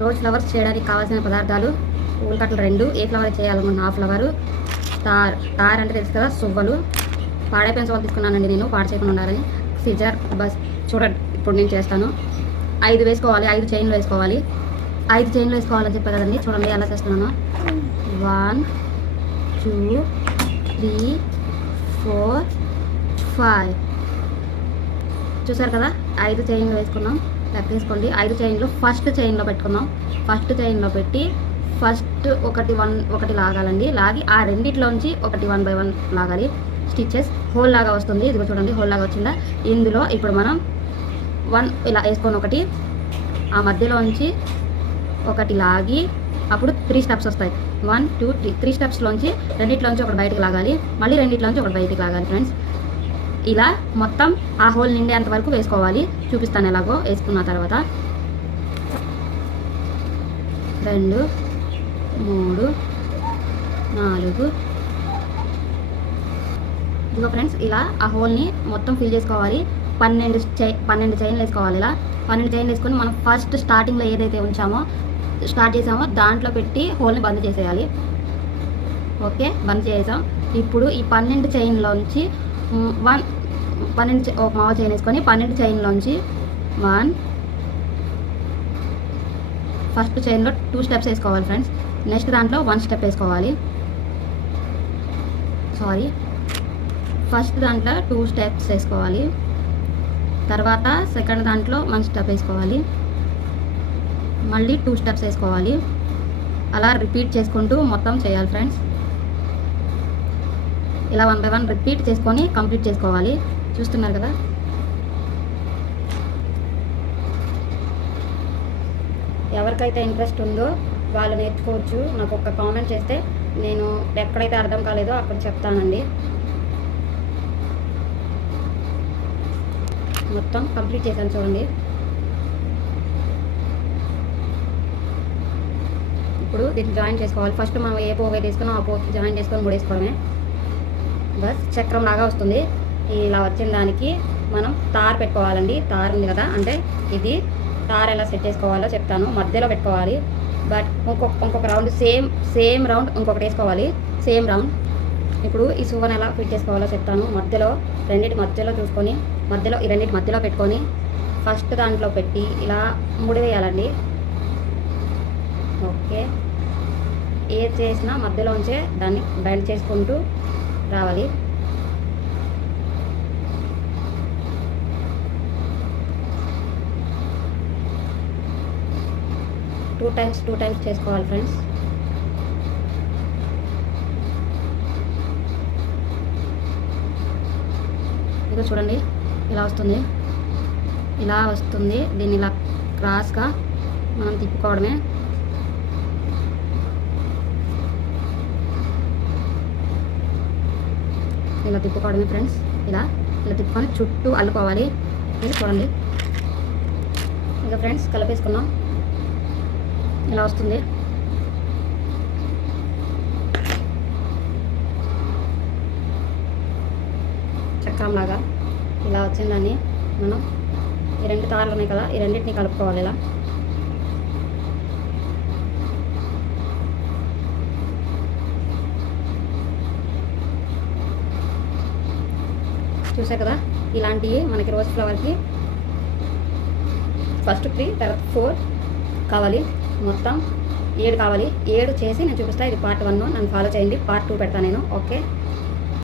Rose flowers చేయడానికి కావాల్సిన పదార్థాలు ఊలకట్టలు రెండు ఏ ఫ్లవర్ చేయాలనుకుంటున్నా ఆ ఫ్లవరు తార్ తార్ అంటే తెలుసు కదా సువ్వలు. పాడైపోయిన సువ్వలు తీసుకున్నానండి నేను పాడు చేయకుండా ఉండాలని. సిజర్ బస్ చూడండి ఇప్పుడు నేను చేస్తాను. ఐదు వేసుకోవాలి ఐదు చైన్లు వేసుకోవాలి. ఐదు చైన్లు వేసుకోవాలని చెప్పా కదండి చూడండి ఎలా చేస్తున్నాను. One two three four five చూసారు కదా ఐదు చైన్లు వేసుకున్నాం. తప్పించుకోండి ఐదు చైన్లు. ఫస్ట్ చైన్లో పెట్టుకున్నాం ఫస్ట్ చైన్లో పెట్టి ఫస్ట్ ఒకటి వన్ ఒకటి లాగాలండి. లాగి ఆ రెండిట్లోంచి ఒకటి వన్ బై వన్ లాగాలి. స్టిచ్చెస్. హోల్ లాగా వస్తుంది. ఇదిగో చూడండి హోల్ లాగా వచ్చిందా? ఇందులో ఇప్పుడు మనం వన్ ఇలా వేసుకొని ఒకటి ఆ మధ్యలోంచి ఒకటి లాగి అప్పుడు త్రీ స్టెప్స్ వస్తాయి. One two three. త్రీ స్టెప్స్లోంచి రెండిట్లోంచి ఒకటి బయటికి లాగాలి. మళ్ళీ రెండిట్లోంచి ఒకటి బయటికి లాగాలి ఫ్రెండ్స్. ఇలా మొత్తం ఆ హోల్ నిండేంత వరకు వేసుకోవాలి. చూపిస్తాను ఎలాగో. వేసుకున్న తర్వాత రెండు మూడు నాలుగు. ఇదిగో ఫ్రెండ్స్ ఇలా ఆ హోల్ని మొత్తం ఫిల్ చేసుకోవాలి. పన్నెండు చై పన్నెండు చైన్లు వేసుకోవాలి ఇలా. పన్నెండు చైన్లు వేసుకొని మనం ఫస్ట్ స్టార్టింగ్లో ఏదైతే ఉంచామో స్టార్ట్ చేసామో దాంట్లో పెట్టి హోల్ని బంద్ చేసేయాలి. ఓకే బంద్ చేసాం. ఇప్పుడు ఈ పన్నెండు చైన్లోంచి వన్ పన్నెండు చై- ఒక మావ చైన్ వేసుకొని పన్నెండు చైన్లోంచి వన్. ఫస్ట్ చైన్లో టూ స్టెప్స్ వేసుకోవాలి ఫ్రెండ్స్. నెక్స్ట్ దాంట్లో వన్ స్టెప్ వేసుకోవాలి. సారీ. ఫస్ట్ దాంట్లో టూ స్టెప్స్ వేసుకోవాలి. తర్వాత సెకండ్ దాంట్లో వన్ స్టెప్ వేసుకోవాలి. మళ్ళీ టూ స్టెప్స్ వేసుకోవాలి. అలా రిపీట్ చేసుకుంటూ మొత్తం చేయాలి ఫ్రెండ్స్. ఇలా వన్ బై వన్ రిపీట్ చేసుకొని కంప్లీట్ చేసుకోవాలి. చూస్తున్నారు కదా? ఎవరికైతే ఇంట్రెస్ట్ ఉందో వాళ్ళు నేర్చుకోవచ్చు. నాకు ఒక కామెంట్ చేస్తే నేను ఎక్కడైతే అర్థం కాలేదో అక్కడ చెప్తానండి. మొత్తం కంప్లీట్ చేశాను చూడండి. ఇప్పుడు దీన్ని జాయిన్ చేసుకోవాలి. ఫస్ట్ మనం ఏ పోగు తీసుకున్నాం ఆ పోగు జాయిన్ చేసుకొని ముడేసుకోవడమే. బస్ చక్రం లాగా వస్తుంది. ఇలా వచ్చిన దానికి మనం తార్ పెట్టుకోవాలండి. తార్ ఉంది కదా అంటే ఇది తార్ ఎలా సెట్ చేసుకోవాలో చెప్తాను. మధ్యలో పెట్టుకోవాలి. బట్ ఇంకొక ఇంకొక రౌండ్ సేమ్ సేమ్ రౌండ్ ఇంకొకటి వేసుకోవాలి. Same round. ఇప్పుడు ఈ సువన్ ఎలా ఫిట్ చేసుకోవాలో చెప్తాను. మధ్యలో రెండింటి మధ్యలో చూసుకొని మధ్యలో ఈ రెండింటి మధ్యలో పెట్టుకొని ఫస్ట్ దాంట్లో పెట్టి ఇలా ముడివేయాలండి ఓకే. ఏది చేసినా మధ్యలోంచే దాన్ని బ్యాండ్ చేసుకుంటూ రావాలి. టూ టైమ్స్ టూ టైమ్స్ చేసుకోవాలి ఫ్రెండ్స్. ఇక చూడండి ఇలా వస్తుంది. ఇలా వస్తుంది దీన్ని ఇలా క్రాస్గా మనం తిప్పుకోవడమే. ఇలా తిప్పుకోవడమే ఫ్రెండ్స్ ఇలా ఇలా తిప్పుకొని చుట్టూ అల్లుకోవాలి. చూడండి. ఇక ఫ్రెండ్స్ కలిపేసుకున్నాం. ఇలా వస్తుంది. చక్రంలాగా ఇలా వచ్చిందని మనం ఈ రెండు తారలు ఉన్నాయి కదా ఈ రెండింటిని కలుపుకోవాలి ఇలా. చూసా కదా ఇలాంటివి మనకి రోజ్ ఫ్లవర్కి ఫస్ట్ త్రీ తర్వాత ఫోర్ కావాలి. మొత్తం ఏడు కావాలి. ఏడు చేసి నేను చూపిస్తా. ఇది పార్ట్ వన్ నన్ను ఫాలో చేయండి. పార్ట్ టూ పెడతాను నేను. ఓకే